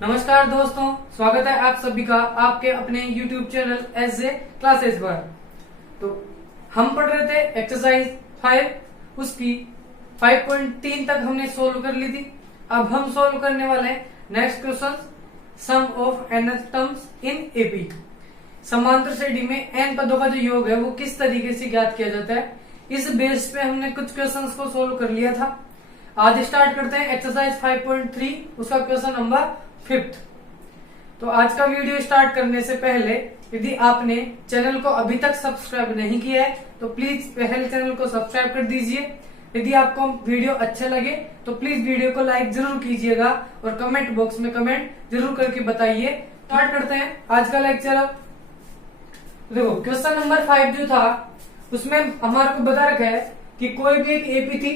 नमस्कार दोस्तों, स्वागत है आप सभी का आपके अपने YouTube चैनल एसजे क्लासेस पर। तो हम पढ़ रहे थे एक्सरसाइज 5, उसकी 5.3 तक हमने सोल्व कर ली थी। अब हम सोल्व करने वाले हैं next question, sum of n terms in AP. समांतर श्रेणी में n पदों का जो योग है वो किस तरीके से ज्ञात किया जाता है, इस बेस पे हमने कुछ क्वेश्चंस को सोल्व कर लिया था। आज स्टार्ट करते हैं एक्सरसाइज 5.3, उसका क्वेश्चन नंबर 5। तो आज का वीडियो स्टार्ट करने से पहले यदि आपने चैनल को अभी तक सब्सक्राइब नहीं किया है तो प्लीज पहले चैनल को सब्सक्राइब कर दीजिए। यदि आपको वीडियो अच्छा लगे तो प्लीज वीडियो को लाइक जरूर कीजिएगा और कमेंट बॉक्स में कमेंट जरूर करके बताइए। स्टार्ट करते हैं आज का लेक्चर। अब देखो क्वेश्चन नंबर 5 जो था उसमें हमारे को बता रखा है कि कोई भी एक एपी थी,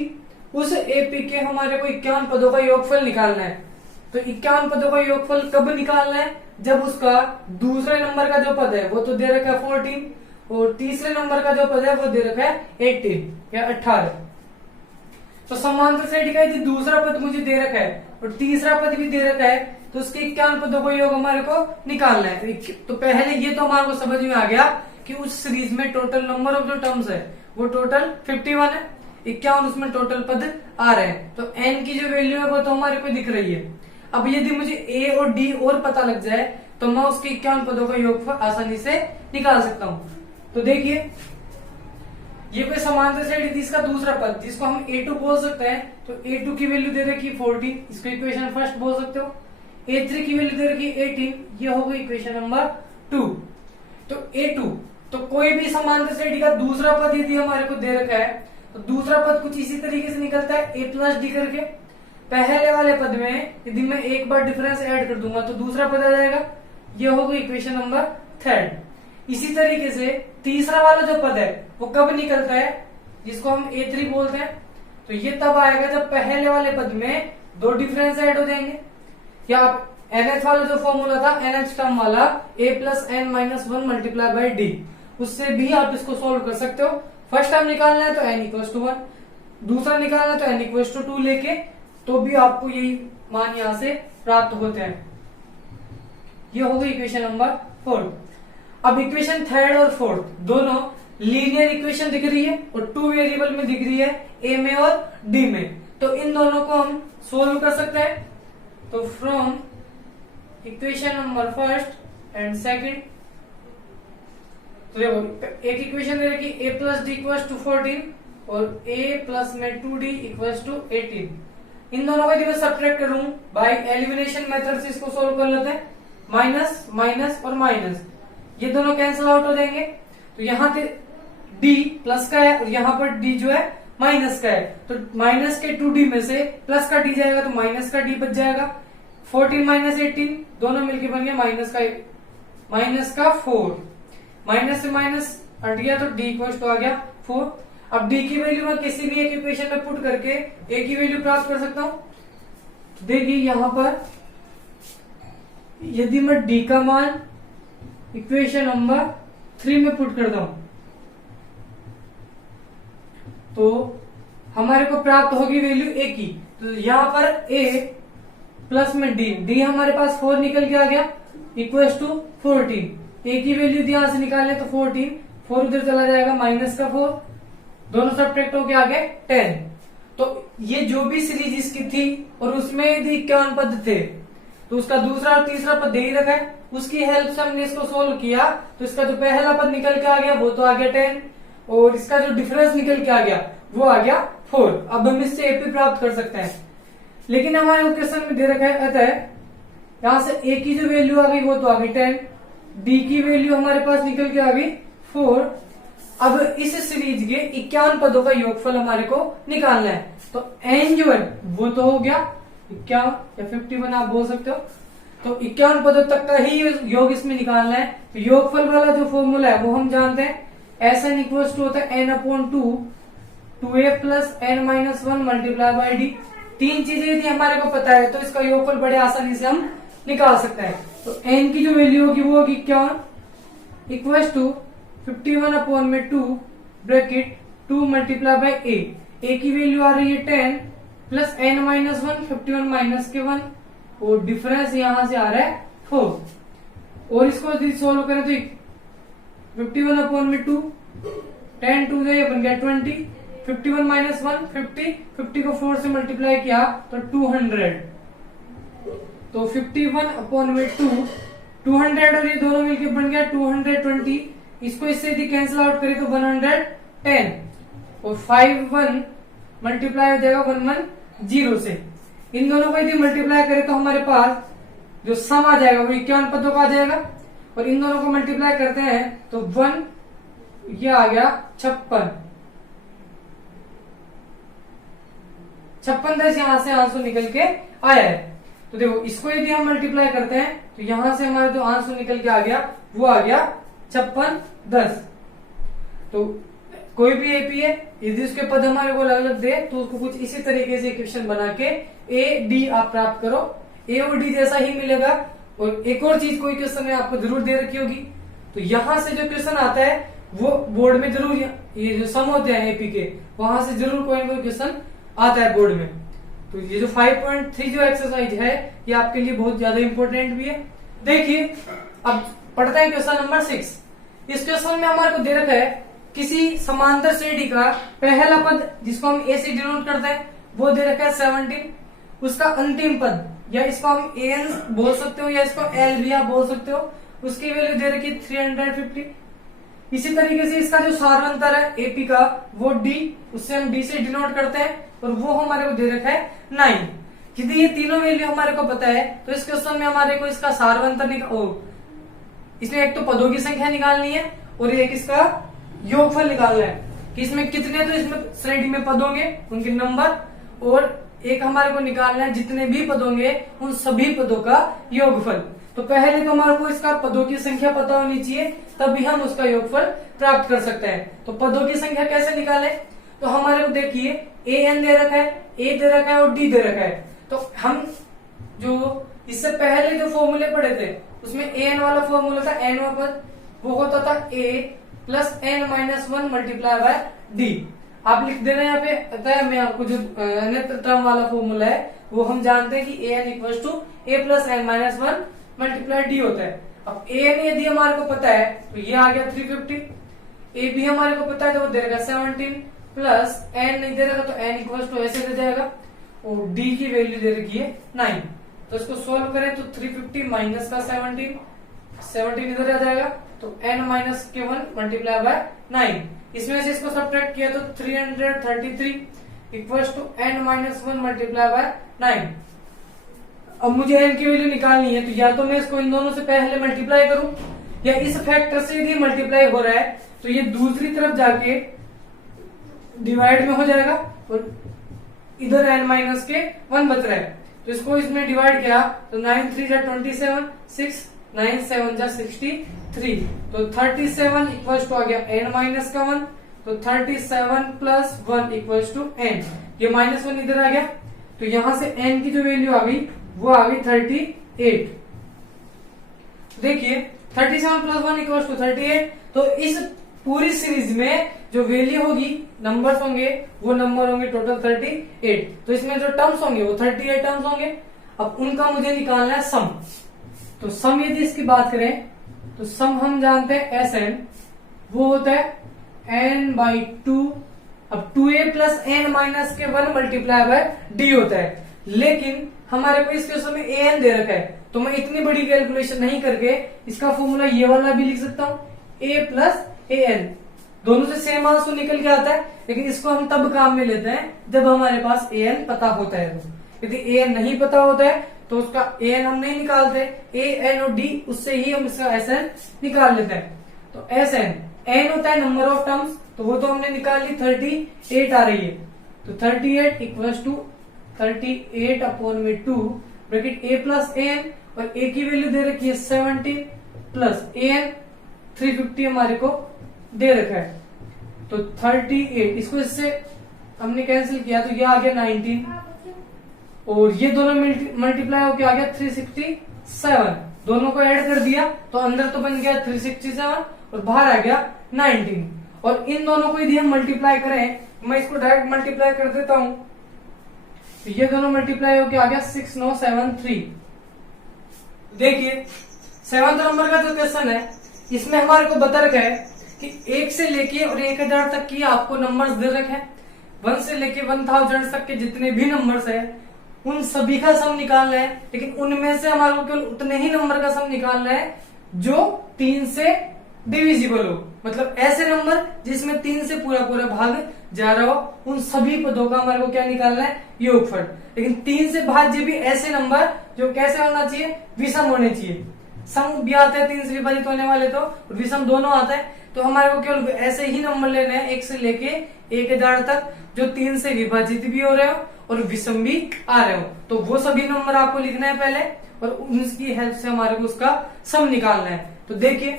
उस एपी के हमारे को 51 पदों का योगफल निकालना है। तो 51 पदों का योगफल कब निकालना है? जब उसका दूसरे नंबर का जो पद है वो तो दे रखा है 14 और तीसरे नंबर का जो पद है वो दे रखा है 18 या 18। तो समांतर श्रेणी का यदि दूसरा पद मुझे दे रखा है और तीसरा पद भी दे रखा है तो उसके 51 पदों का योग हमारे को निकालना है। तो पहले ये तो हमारे को समझ में आ गया कि उस सीरीज में टोटल नंबर ऑफ जो टर्म्स है वो टोटल 51 है, 51 उसमें टोटल पद आ रहे हैं। तो n की जो वैल्यू है वो तो हमारे को दिख रही है। अब यदि मुझे a और d और पता लग जाए तो मैं उसके 51 पदों का योगफल आसानी से निकाल सकता हूं। तो देखिए ये कोई समांतर श्रेणी थी, इसका दूसरा पद जिसको हम a2 बोल सकते हैं। तो a2 की वैल्यू दे रखी 40, इसको इक्वेशन फर्स्ट बोल सकते हो। a3 की वैल्यू दे रखी 18, ये हो गई इक्वेशन नंबर 2। तो a2 तो कोई भी समांतर श्रेणी का दूसरा पद यदि हमारे को दे रखा है तो दूसरा पद कुछ इसी तरीके से निकलता है a प्लस डी करके। पहले वाले पद में यदि मैं एक बार डिफरेंस ऐड कर दूंगा तो दूसरा पद आ जाएगा, ये होगा इक्वेशन नंबर 3। इसी तरीके से तीसरा वाला जो पद है वो कब निकलता है, जिसको हम a3 बोलते हैं। तो ये तब आएगा जब पहले वाले पद में दो डिफरेंस ऐड हो जाएंगे। या आप nth वाला जो फॉर्मूला था nth टर्म वाला a plus n minus 1 multiply by D, उससे भी आप इसको सोल्व कर सकते हो। फर्स्ट टर्म निकालना है तो n इक्वल्स टू 1, दूसरा निकालना है तो n इक्वल्स टू 2 लेके तो भी आपको यही मान यहां से प्राप्त होते हैं। ये हो गई इक्वेशन नंबर 4। अब इक्वेशन 3 और 4 दोनों लीनियर इक्वेशन दिख रही है और 2 वेरिएबल में दिख रही है, a में और d में। तो इन दोनों को हम सोल्व कर सकते हैं। तो from equation number first and second, तो देखो एक इक्वेशन दे रखी a plus D equals to 14 और a प्लस में 2d इक्वल्स टू 18। इन दोनों को यदि मैं सब्ट्रैक्ट करूं बाय एलिमिनेशन मेथड से इसको सोल्व कर लेते हैं। माइनस माइनस और माइनस ये दोनों कैंसिल आउट हो जाएंगे। तो यहाँ पे d प्लस का है और यहाँ पर d जो है माइनस का है। तो माइनस के 2d में से प्लस का d जाएगा तो माइनस का d बच जाएगा। 14 माइनस 18 दोनों मिलके बन गया माइनस का 4। माइनस से माइनस हट गया तो d इक्वल्स टू आ गया 4। अब d की वैल्यू मैं किसी भी एक इक्वेशन में पुट करके a की वैल्यू प्राप्त कर सकता हूं। देखिए यहां पर यदि मैं d का मान इक्वेशन नंबर 3 में पुट करता हूं तो हमारे को प्राप्त होगी वैल्यू a की। तो यहां पर a प्लस में d हमारे पास 4 निकल के आ गया इक्वल्स टू 14। a की वैल्यू यहां से निकाले तो 14, 4 उधर चला जाएगा माइनस का 4, दोनों सब्ट्रैक्ट होके आ गए 10। तो ये जो भी सीरीज इसकी थी और उसमें यदि 51 पद थे तो उसका दूसरा और तीसरा पद दे ही रखा है, उसकी हेल्प से हमने इसको सोल्व किया। तो इसका जो पहला पद निकल के आ गया वो तो आ गया 10 और इसका जो डिफरेंस निकल के आ गया वो आ गया 4। अब हम इससे एपी प्राप्त कर सकते हैं। लेकिन हमारे क्वेश्चन में दे रखा है अतः यहां से a की जो वैल्यू आ गई वो तो आ गई 10, d की वैल्यू हमारे पास निकल के आ गई 4। अब इस सीरीज के 51 पदों का योगफल हमारे को निकालना है। तो n जो है वो तो हो गया 51 या 51 आप बोल सकते हो। तो 51 पदों तक का ही योग इसमें निकालना है। तो योगफल वाला जो फॉर्मूला है वो हम जानते हैं, एस एन इक्वल्स टू होता है n upon 2a plus n minus 1 multiply by D. तीन चीजें यदि हमारे को पता है तो इसका योगफल बड़े आसानी से हम निकाल सकते हैं। तो n की जो वैल्यू होगी वो होगी 51 इक्वल्स टू 51 अपॉन में 2 ब्रैकेट 2 मल्टीप्लाई बाई a की वैल्यू आ रही है 10 प्लस n माइनस 1, 51 माइनस के 1 और डिफरेंस यहां से आ रहा है 4। और इसको यदि सोल्व करें तो 51/2, 10 2 ये बन गया 20, 51 माइनस 1 50, 50 को 4 से मल्टीप्लाई किया तो 200। तो 51/2 200 और ये दोनों मिलके बन गया 220। इसको इससे यदि कैंसिल आउट करें तो 110 और 5 1 मल्टीप्लाई हो जाएगा 110 से। इन दोनों को यदि मल्टीप्लाई करें तो हमारे पास जो सम आ जाएगा वो 51 पदों का आ जाएगा। और इन दोनों को मल्टीप्लाई करते हैं तो 1 ये आ गया 56। 56 यहां से आंसर निकल के आया है। तो देखो इसको यदि हम मल्टीप्लाई करते हैं तो यहां से हमारा जो आंसर निकल के आ गया वो आ गया 56 तो कोई भी एपी है यदि उसके पद हमारे को अलग अलग दे तो उसको कुछ इसी तरीके से इक्वेशन बना के ए डी आप प्राप्त करो। ए और डी जैसा ही मिलेगा। और एक और चीज कोई क्वेश्चन में आपको जरूर दे रखी होगी तो यहां से जो क्वेश्चन आता है वो बोर्ड में जरूर, ये जो सम होते हैं एपी के वहां से जरूर कोई ना कोई क्वेश्चन आता है बोर्ड में। तो ये जो 5.3 जो एक्सरसाइज है ये आपके लिए बहुत ज्यादा इंपॉर्टेंट भी है। देखिए अब पढ़ते हैं क्वेश्चन नंबर 6। इस क्वेश्चन में हमारे को दे रखा है किसी समांतर श्रेणी का पहला पद जिसको हम ए से डिनोट करते हैं वो दे रखा है 17। उसका अंतिम पद या इसको हम एन बोल सकते हो या इसको एल भी आप बोल सकते हो, उसकी वैल्यू दे रखी है 350। इसी तरीके से इसका जो सारांतर है एपी का वो डी, उससे हम डी से डिनोट करते हैं और वो हमारे को दे रखा है 9। यदि ये तीनों वैल्यू हमारे को पता है तो इस क्वेश्चन में हमारे को इसका सारांतर इसमें एक तो पदों की संख्या निकालनी है और एक इसका योगफल निकालना है कि इसमें कितने तो इसमें श्रेणी में पद होंगे उनके नंबर, और एक हमारे को निकालना है जितने भी पद होंगे उन सभी पदों का योगफल। तो पहले तो हमारे को इसका पदों की संख्या पता होनी चाहिए तभी हम उसका योगफल प्राप्त कर सकते हैं। तो पदों की संख्या कैसे निकाले तो हमारे को देखिए ए एन दे रखा है, ए दे रखा है और डी दे रखा है। तो हम जो इससे पहले जो फॉर्मूले पढ़े थे उसमें ए एन वाला फॉर्मूला था एन पद, वो होता था a plus n minus 1 multiply by d. आप लिख देना यहाँ पे, अतः मैं आपको जो टर्म वाला फॉर्मूला है वो हम जानते हैं कि a n equal to a plus n minus 1 multiply d होता है। अब ए एन यदि हमारे को पता है तो ये आ गया 350, ए भी हमारे को पता है तो वो दे रखा 17 प्लस एन नहीं दे रखा तो एन इक्वल टू ऐसे दे जाएगा और डी की वैल्यू दे रखी है 9। तो इसको सोल्व करें तो 350 माइनस का 17 इधर आ जाएगा तो n माइनस के 1 मल्टीप्लाई बाय 9। इसमें से इसको सब्ट्रैक्ट किया तो 333 equals to n minus 1 multiply by 9। अब मुझे n की वैल्यू निकालनी है तो या तो मैं इसको इन दोनों से पहले मल्टीप्लाई करूं या इस फैक्टर से यदि मल्टीप्लाई हो रहा है तो ये दूसरी तरफ जाके डिवाइड में हो जाएगा और इधर n माइनस के 1 बच रहा है। तो इसको इसमें डिवाइड किया तो 9 3 जा 27, 6 9 7 जा 63। तो 37 इक्वल्स टू आ गया n माइनस का 1, तो 37 प्लस 1 इक्वल्स टू n। ये माइनस 1 इधर आ गया तो यहां से n की जो वैल्यू आ गई वो आ गई 38। देखिए 37 प्लस 1 इक्वल्स टू 38। तो इस पूरी सीरीज में जो वैल्यू होगी नंबर्स होंगे वो नंबर होंगे टोटल 38। तो इसमें जो टर्म्स होंगे वो 38 टर्म्स होंगे। अब उनका मुझे निकालना है सम। तो सम यदि इसकी बात करें तो सम हम जानते हैं एस एन, वो होता है एन बाई 2। अब 2a प्लस एन माइनस के 1 मल्टीप्लाई बाय डी होता है, लेकिन हमारे को इस क्वेश्चन में ए एन दे रखा है तो मैं इतनी बड़ी कैलकुलेशन नहीं करके इसका फॉर्मूला ये वाला भी लिख सकता हूँ ए प्लस ए एन। दोनों से सेम आंसर निकल के आता है, लेकिन इसको हम तब काम में लेते हैं जब हमारे पास ए एन पता होता है। यदि ए एन नहीं पता होता है तो उसका ए एन हम नहीं निकालते, ए एन और डी उससे ही हम इसका एस एन निकाल लेते हैं। तो एस एन एन होता है नंबर ऑफ टर्म्स, तो वो तो हमने निकाल ली 38 आ रही है। तो 38 इक्वल्स टू 38 अपॉन में 2 bracket A plus A N और ए की वैल्यू दे रखी है 17 प्लस ए एन 350 हमारे को दे रखा है। तो 38 इसको इससे हमने कैंसिल किया तो ये आ गया 19 और ये दोनों मल्टीप्लाई होके आ गया 367। दोनों को ऐड कर दिया तो अंदर तो बन गया 367 और बाहर आ गया 19। और इन दोनों को यदि हम मल्टीप्लाई करें, मैं इसको डायरेक्ट मल्टीप्लाई कर देता हूं तो ये दोनों मल्टीप्लाई होके आ गया 6973 देखिए 7th नंबर का जो क्वेश्चन है इसमें हमारे को बता रखा है कि 1 से लेके और 1000 तक की आपको नंबर्स दे रखे हैं। 1 से लेके 1000 तक के जितने भी नंबर्स है उन सभी का सम निकालना है, लेकिन उनमें से हमारे को केवल उतने ही नंबर का सम निकालना है जो 3 से डिविजिबल हो, मतलब ऐसे नंबर जिसमें 3 से पूरा पूरा भाग जा रहा हो, उन सभी पदों का हमारे को क्या निकालना है, योगफल। लेकिन 3 से भाज्य भी ऐसे नंबर जो कैसे होना चाहिए, विषम होने चाहिए। सम भी आता है 3 से विभाजित होने वाले, तो विषम दोनों आता है। तो हमारे को केवल ऐसे ही नंबर लेने हैं 1 से लेके 1000 तक जो 3 से विभाजित भी हो रहे हो और विषम भी आ रहे हो। तो वो सभी नंबर आपको लिखना है पहले और उनकी हेल्प से हमारे को उसका सम निकालना है। तो देखिए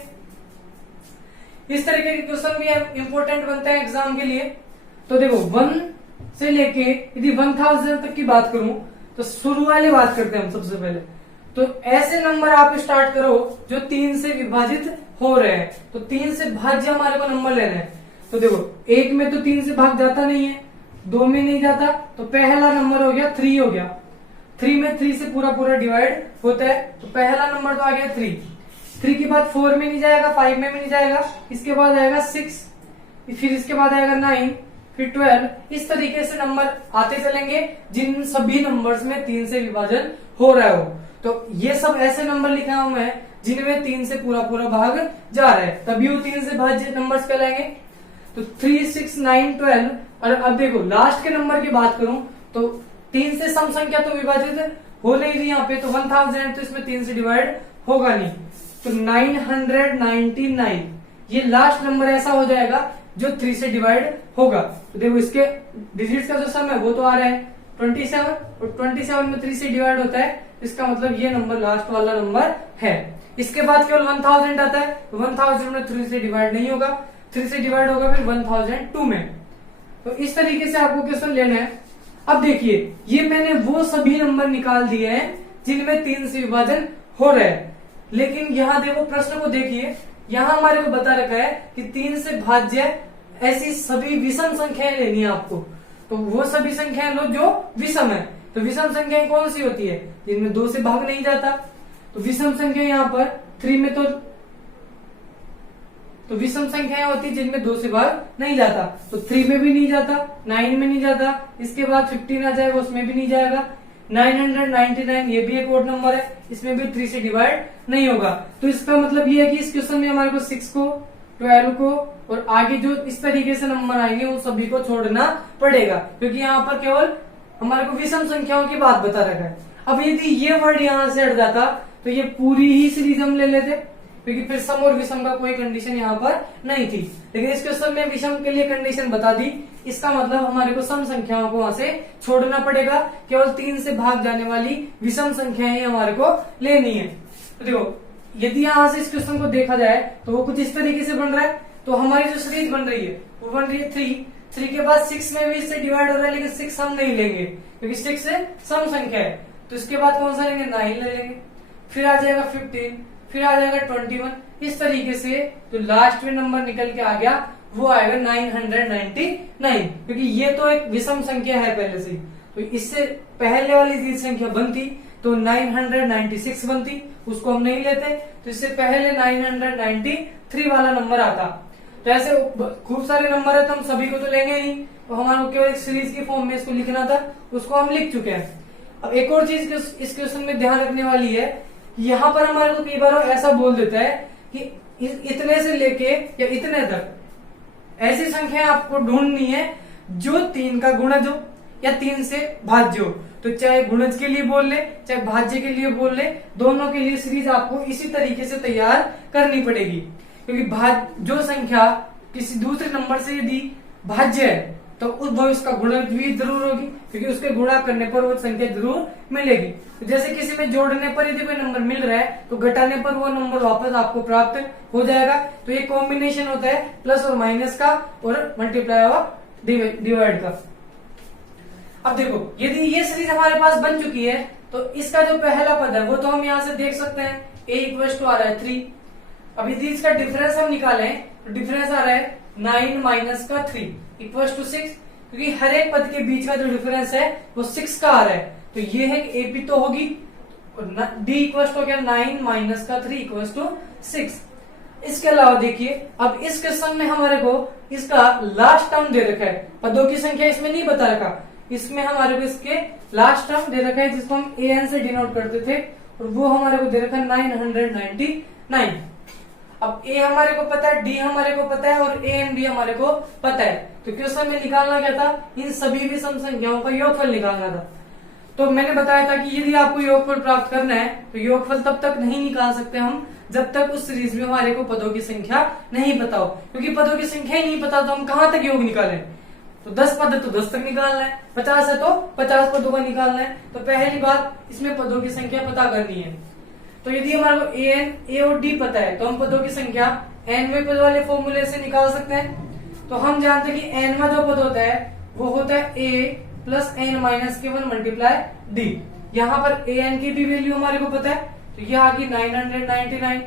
इस तरीके के क्वेश्चन भी इंपॉर्टेंट बनते हैं एग्जाम के लिए। तो देखो 1 से लेके यदि 1000 तक की बात करूं तो शुरू वाली बात करते हैं हम सबसे पहले। तो ऐसे नंबर आप स्टार्ट करो जो 3 से विभाजित हो रहे हैं। तो 3 से भाज्य हमारे को नंबर लेना है। तो देखो 1 में तो 3 से भाग जाता नहीं है, 2 में नहीं जाता, तो पहला नंबर हो गया 3 हो गया। 3 में 3 से पूरा पूरा डिवाइड होता है, तो पहला नंबर तो आ गया 3। 3 के बाद 4 में नहीं जाएगा, 5 में भी नहीं जाएगा, इसके बाद आएगा 6, फिर इसके बाद आएगा 9, फिर 12। इस तरीके से नंबर आते चलेंगे जिन सभी नंबर्स में 3 से विभाजन हो रहा हो। तो ये सब ऐसे नंबर लिखा हुआ है जिनमें 3 से पूरा पूरा भाग जा रहा है, तभी वो 3 से भाज्य नंबर्स कहलाएंगे। तो 3, 6, 9, 12। और अब देखो लास्ट के नंबर की बात करूं तो 3 से सम संख्या तो विभाजित हो नहीं रही यहाँ पे, तो 1000 तो इसमें 3 से डिवाइड होगा नहीं, तो 999 ये लास्ट नंबर ऐसा हो जाएगा जो 3 से डिवाइड होगा। तो देखो इसके डिजिट्स का जो सम है वो तो आ रहा है 27, और 27 में 3 से डिवाइड होता है, इसका मतलब ये नंबर लास्ट वाला नंबर है। इसके बाद केवल 1000 आता है, तो 1000 में 3 से डिवाइड नहीं होगा, 3 से डिवाइड होगा फिर 1002 में। तो इस तरीके से आपको क्वेश्चन लेना है। अब देखिए ये मैंने वो सभी नंबर निकाल दिए हैं जिनमें 3 से विभाजन हो रहा है, लेकिन यहाँ देखो प्रश्न को देखिए, यहाँ हमारे को बता रखा है कि 3 से भाज्य ऐसी सभी विषम संख्याएं लेनी है आपको। तो वो सभी संख्याएं लो जो विषम है। तो विषम संख्याएं कौन सी होती है, जिनमें 2 से भाग नहीं जाता। तो विषम संख्या यहाँ पर 3 में तो विषम संख्याएं होती है जिनमें 2 से भाग नहीं जाता। तो 3 में भी नहीं जाता, 9 में नहीं जाता, इसके बाद 15 आ जाएगा उसमें भी नहीं जाएगा, 999 ये भी एक ओड नंबर है, इसमें भी 3 से डिवाइड नहीं होगा। तो इसका मतलब ये है कि इस क्वेश्चन में हमारे को 6 को 12 को और आगे जो इस तरीके से नंबर आएंगे उन सभी को छोड़ना पड़ेगा, क्योंकि यहाँ पर केवल हमारे को विषम संख्याओं की बात बता रखा है। अब यदि ये वर्ड यहाँ से हट जाता तो ये पूरी ही सीरीज हम ले लेते, क्योंकि फिर सम और विषम का कोई कंडीशन यहाँ पर नहीं थी। लेकिन इस क्वेश्चन में विषम के लिए कंडीशन बता दी, इसका मतलब हमारे को सम संख्याओं को वहां से छोड़ना पड़ेगा, केवल 3 से भाग जाने वाली विषम संख्याएं हमारे को लेनी है। तो देखो यदि यहाँ से इस क्वेश्चन को देखा जाए तो वो कुछ इस तरीके से बन रहा है। तो हमारी जो सीरीज बन रही है वो बन रही है 3 के बाद 6 में भी इससे डिवाइड हो रहा है, लेकिन 6 हम नहीं लेंगे क्योंकि 6 से सम संख्या है। तो इसके बाद कौन सा लेंगे, 9 ले लेंगे, फिर आ जाएगा 15, फिर आ जाएगा 21। इस तरीके से जो लास्ट में नंबर निकल के आ गया वो आएगा 999, क्योंकि ये तो एक विषम संख्या है पहले से। तो इससे पहले वाली जी संख्या बनती तो 996 बनती, उसको हम नहीं लेते, तो इससे पहले 993 वाला नंबर आता। तो ऐसे खूब सारे नंबर है तो हम सभी को तो लेंगे नहीं, तो हमारे केवल एक सीरीज की फॉर्म में इसको लिखना था, उसको हम लिख चुके हैं। अब एक और चीज इस क्वेश्चन में ध्यान रखने वाली है, यहाँ पर हमारे को कई बार ऐसा बोल देता है कि इतने से लेके या इतने तक ऐसी संख्या आपको ढूंढनी है जो 3 का गुणज हो या 3 से भाज्य हो। तो चाहे गुणज के लिए बोल ले चाहे भाज्य के लिए बोल ले, दोनों के लिए सीरीज आपको इसी तरीके से तैयार करनी पड़ेगी, क्योंकि जो संख्या किसी दूसरे नंबर से यदि भाज्य है तो वो उसका गुणज भी जरूर होगी, क्योंकि उसके गुणा करने पर वो संख्या जरूर मिलेगी। तो जैसे किसी में जोड़ने पर यदि कोई नंबर मिल रहा है तो घटाने पर वो नंबर वापस आपको प्राप्त हो जाएगा। तो ये कॉम्बिनेशन होता है प्लस और माइनस का और मल्टीप्लाई और डिवाइड का। अब देखो यदि ये सीरीज हमारे पास बन चुकी है तो इसका जो पहला पद है वो तो हम यहाँ से देख सकते हैं, a इक्वल टू आ रहा है 3। अब यदि इसका डिफरेंस हम निकालें तो डिफरेंस आ रहा है 9 माइनस का 3 इक्वल टू 6, क्योंकि हर एक पद के बीच का जो डिफरेंस है वो 6 का आ रहा है। तो ये है a भी तो होगी और डी इक्वल टू क्या 9 माइनस का 3 इक्वल टू 6। इसके अलावा देखिए अब इस क्वेश्चन में हमारे को इसका लास्ट टर्म दे रखा है, पदों की संख्या इसमें नहीं बता रखा, इसमें हमारे को इसके लास्ट टर्म दे रखा है जिसको हम an से डिनोट करते थे और वो हमारे को दे रखा है 999। अब a हमारे को पता है, d हमारे को पता है और a एंड b हमारे को पता है। तो क्वेश्चन में निकालना क्या था, इन सभी विषम संख्याओं का योगफल निकालना था। तो मैंने बताया था कि यदि आपको योगफल प्राप्त करना है तो योगफल तब तक नहीं निकाल सकते हम जब तक उस सीरीज में हमारे को पदों की संख्या नहीं पता हो, क्योंकि पदों की संख्या ही नहीं पता तो हम कहां तक योग निकालें। तो 10 पद है तो 10 तक निकालना है, 50 है तो 50 पदों का निकालना है। तो पहली बात इसमें पदों की संख्या पता करनी है। तो यदि हमारे को ए और डी पता है तो हम पदों की संख्या nवें पद वाले फॉर्मूले से निकाल सकते हैं। तो हम जानते हैं कि nवां जो पद होता है वो होता है a प्लस n माइनस के 1 मल्टीप्लाई d। यहाँ पर an की भी वैल्यू हमारे को पता है तो ये आ गई 999।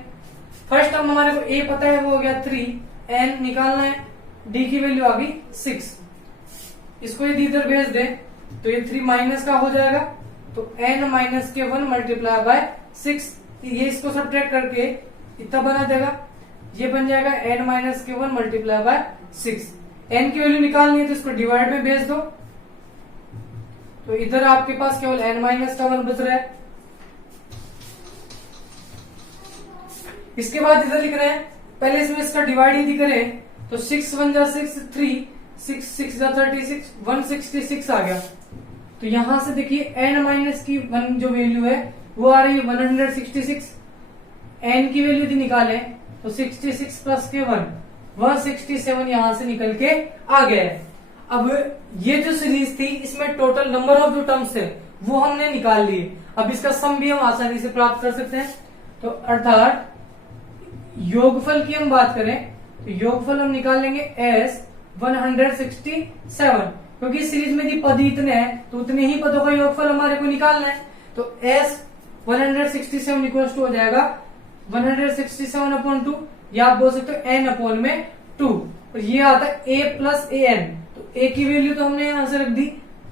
फर्स्ट टर्म हमारे को a पता है वो हो गया 3, n निकालना है, d की वैल्यू आ गई 6। इसको यदि इधर भेज दे तो ये 3 माइनस का हो जाएगा तो n माइनस के 1 मल्टीप्लाई बाय 6, ये इसको सब्ट्रैक्ट करके इतना बना देगा, ये बन जाएगा n माइनस के 1 मल्टीप्लाई बाय 6। n की वैल्यू निकालनी है तो इसको डिवाइड में भेज दो तो इधर आपके पास केवल n माइनस का 1 बच रहा है। इसके बाद इधर लिख रहे हैं, पहले इसमें इसका डिवाइड यदि करें तो 6 1 जा 6, 3 6 6 जा 36, 166 आ गया। तो यहां से देखिए n माइनस की 1 जो वैल्यू है वो आ रही है 166। n की वैल्यू यदि निकालें तो 66 प्लस के 1 167 यहां से निकल के आ गया है। अब ये जो सीरीज थी इसमें टोटल नंबर ऑफ जो टर्म्स है वो हमने निकाल लिए। अब इसका सम भी हम आसानी से प्राप्त कर सकते हैं। तो अर्थात योगफल की हम बात करें तो योगफल हम निकाल लेंगे s 167, क्योंकि सीरीज में यदि पद इतने हैं तो उतने ही पदों का योगफल हमारे को निकालना है। तो s 167 इक्वल टू हो जाएगा 167/2, या आप बोल सकते हो n अपॉन में 2, और ये आता है a प्लस ए एन। तो a की वैल्यू तो हमने यहां से रख दी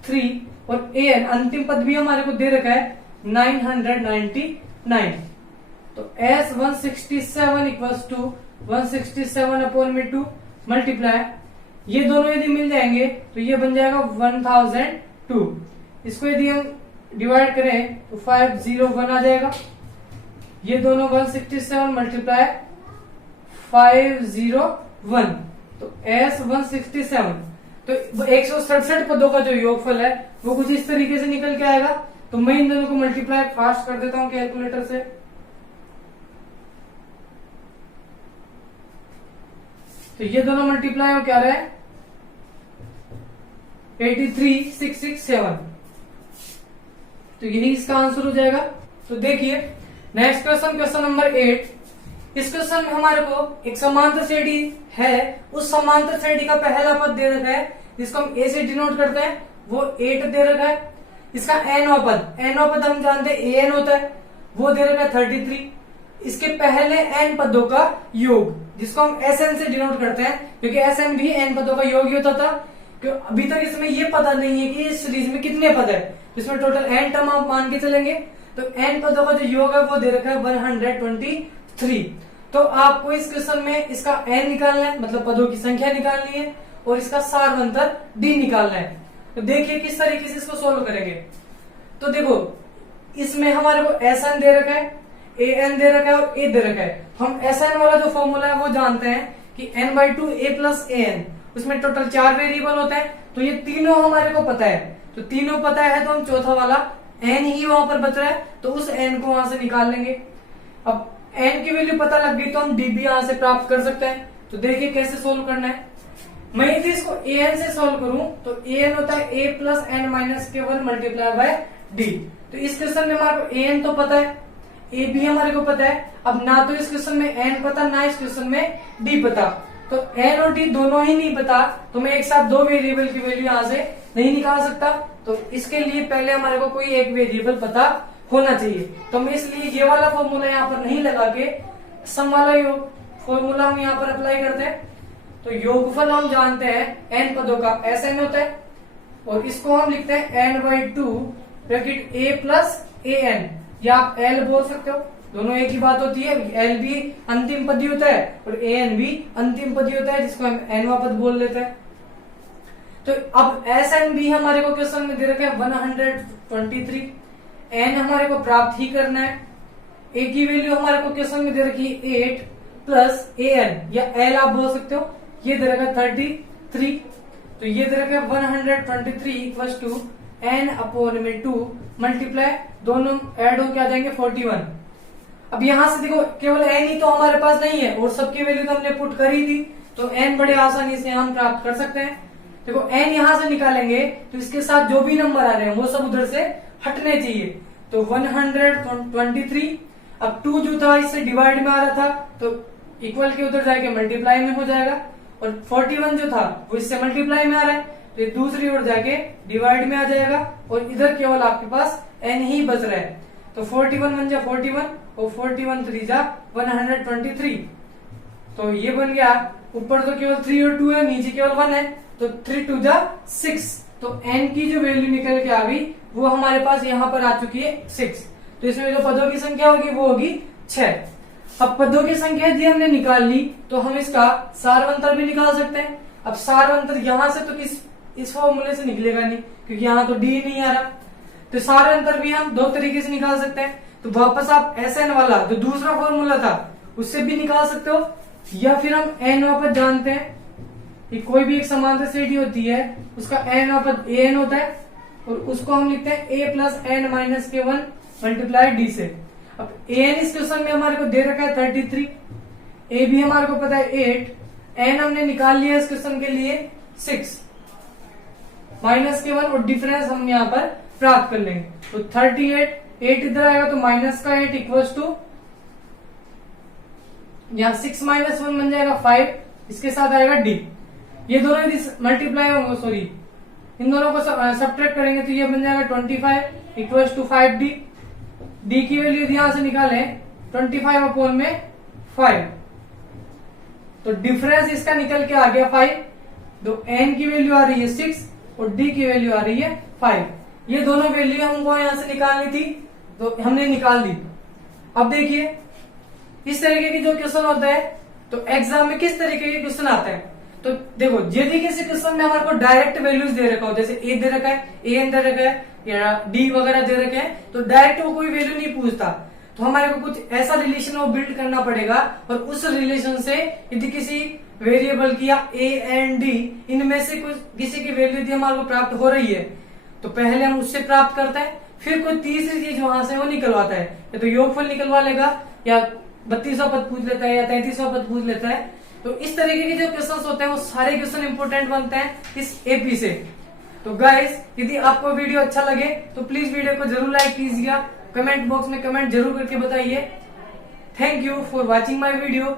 3 और a n अंतिम पद भी हमारे को दे रखा है 999। तो s 167 इक्वल्स टू 167 अपॉन में 2 मल्टीप्लाई, ये दोनों यदि मिल जाएंगे तो ये बन जाएगा 1002। इसको यदि हम डिवाइड करें तो 501 आ जाएगा। ये दोनों 167 मल्टीप्लाई 501 तो s 167। तो 167 पदों का जो योगफल है वो कुछ इस तरीके से निकल के आएगा। तो मैं इन दोनों को मल्टीप्लाई फास्ट कर देता हूं कैलकुलेटर से। तो ये दोनों मल्टीप्लाई हो क्या रहा है 83667। तो यही इसका आंसर हो जाएगा। तो देखिए नेक्स्ट क्वेश्चन, क्वेश्चन नंबर 8। इस क्वेश्चन में हमारे को एक समांतर श्रेणी है, उस समांतर श्रेणी का पहला पद दे रखा है जिसको हम a से डिनोट करते हैं, वो 8 दे रखा है। इसका nवां पद हम जानते हैं an होता है, वो दे रखा है 33। इसके पहले n पदों का योग जिसको हम sn से डिनोट करते हैं, क्योंकि sn भी n पदों का योग ही होता था। अभी तक इसमें ये पता नहीं है कि इस सीरीज में कितने पद है, इसमें टोटल n टर्म आप मान के चलेंगे। तो n पदों का जो योग है वो दे रखा है 123। तो आपको इस क्वेश्चन में इसका n निकालना है, मतलब पदों की संख्या निकालनी है, और इसका सारवंतर d निकालना है। तो देखिए किस तरीके से इसको सोल्व करेंगे। तो देखो इसमें हमारे को sn दे रखा है, an दे रखा है और a दे रखा है। हम sn वाला जो फॉर्मूला है वो जानते हैं कि n/2 a प्लस an, उसमें टोटल 4 वेरिएबल होते हैं। तो ये तीनों हमारे को पता है, तो तीनों पता है तो हम चौथा वाला n ही वहां पर बच रहा है तो उस n को वहां से निकाल लेंगे। अब n की वैल्यू पता लग गई तो हम d भी यहां से प्राप्त कर सकते हैं। तो देखिए कैसे सोल्व करना है। मैं यदि इसको an से सोल्व करूं तो an होता है a प्लस n माइनस के 1 मल्टीप्लाई बाय d। तो इस क्वेश्चन में हमारे को an तो पता है, a भी हमारे को पता है। अब ना तो इस क्वेश्चन में n पता, ना इस क्वेश्चन में d पता। तो n और d दोनों ही नहीं पता तो मैं एक साथ दो वेरिएबल की वैल्यू यहां से नहीं निकाल सकता। तो इसके लिए पहले हमारे को कोई एक वेरिएबल पता होना चाहिए। तो हम इसलिए ये वाला फॉर्मूला यहाँ पर नहीं लगा के सम वाला योग फॉर्मूला हम यहाँ पर अप्लाई करते हैं। तो योगफल हम जानते हैं n पदों का sn होता है, और इसको हम लिखते हैं n/2 bracket a plus an या आप एल बोल सकते हो, दोनों एक ही बात होती है। एल भी अंतिम पदी होता है और ए एन भी अंतिम पदी होता है, जिसको हम एनवा पद बोल लेते हैं। तो अब एस एन बी हमारे को क्वेश्चन में दे रखा है 123, एन हमारे को प्राप्त ही करना है। ए की वैल्यू हमारे को क्वेश्चन में दे रखी है 8 प्लस ए एन या एल आप बोल सकते हो, ये दे रखा है 33। तो ये दे रखा है 123 इक्वल टू एन अपॉन में 2 मल्टीप्लाई, दोनों ऐड होकर आ जाएंगे 41। अब यहां से देखो केवल एन ही तो हमारे पास नहीं है और सबकी वैल्यू तो हमने पुट करी थी, तो एन बड़े आसानी से हम प्राप्त कर सकते हैं। देखो एन यहां से निकालेंगे तो इसके साथ जो भी नंबर आ रहे हैं वो सब उधर से हटने चाहिए। तो 123, अब 2 जो था इससे डिवाइड में आ रहा था तो इक्वल के उधर जाके मल्टीप्लाई में हो जाएगा, और 41 जो था वो इससे मल्टीप्लाई में आ रहा है तो दूसरी ओर जाके डिवाइड में आ जाएगा, और इधर केवल आपके पास एन ही बच रहा है। तो 41 1 जा 41 और 41 3 जा 123। तो ये बन गया, ऊपर तो केवल 3 और 2 है, नीचे केवल 1 है, तो 3 2 जा 6। तो एन की जो वैल्यू निकल के आ गई वो हमारे पास यहाँ पर आ चुकी है 6। तो इसमें जो पदों की संख्या होगी वो होगी 6। अब पदों की संख्या यदि हमने निकाल ली तो हम इसका सारवंतर भी निकाल सकते हैं। अब सारवंतर यहां से तो इस फॉर्मूले से निकलेगा नहीं, क्योंकि यहाँ तो डी नहीं आ रहा। तो सारवंतर भी हम 2 तरीके से निकाल सकते हैं। तो वापस आप एस एन वाला जो दूसरा फॉर्मूला था उससे भी निकाल सकते हो, या फिर हम एन वापस जानते हैं कि कोई भी एक समांतर श्रेणी होती है उसका एन वापस ए एन होता है, और उसको हम लिखते हैं ए प्लस एन माइनस के 1 मल्टीप्लाई डी से। अब ए एन इस क्वेश्चन में हमारे को दे रखा है 33, ए भी हमारे को पता है 8, एन हमने निकाल लिया इस क्वेश्चन के लिए 6 माइनस के 1, और डिफरेंस हम यहाँ पर प्राप्त कर लेंगे। तो 38, 8 इधर आएगा तो माइनस का 8 इक्वल्स टू यहाँ 6 माइनस 1 बन जाएगा 5, इसके साथ आएगा डी। ये दोनों यदि मल्टीप्लाई होंगे, सॉरी इन दोनों को सब्ट्रैक्ट करेंगे तो ये बन जाएगा 25 इक्वल्स टू 5d। डी की वैल्यू यदि यहां से निकालें 25 अपॉन में 5, तो डिफरेंस इसका निकल के आ गया 5। तो एन की वैल्यू आ रही है 6 और डी की वैल्यू आ रही है 5। ये दोनों वैल्यू हमको यहां से निकालनी थी तो हमने निकाल दी। अब देखिए इस तरीके की जो क्वेश्चन होता है तो एग्जाम में किस तरीके के क्वेश्चन आते हैं। तो देखो यदि किसी क्वेश्चन में हमारे को डायरेक्ट वैल्यूज दे रखा हो, जैसे ए दे रखा है, ए एन दे रखा है या डी वगैरह दे रखे हैं, तो डायरेक्ट वो कोई वैल्यू नहीं पूछता, तो हमारे को कुछ ऐसा रिलेशन वो बिल्ड करना पड़ेगा, और उस रिलेशन से यदि किसी वेरिएबल की या ए एंड डी इनमें से कुछ किसी की वैल्यू यदि हमारे को प्राप्त हो रही है तो पहले हम उससे प्राप्त करते हैं, फिर कोई तीसरी चीज वहां से वो निकलवाता है, या तो योगफल निकलवा लेगा या 32वां पद पूछ लेता है या 33वां पद पूछ लेता है। तो इस तरीके के जो क्वेश्चंस होते हैं वो सारे क्वेश्चन इंपोर्टेंट बनते हैं इस एपी से। तो गाइस यदि आपको वीडियो अच्छा लगे तो प्लीज वीडियो को जरूर लाइक कीजिएगा, कमेंट बॉक्स में कमेंट जरूर करके बताइए। Thank you for watching my video.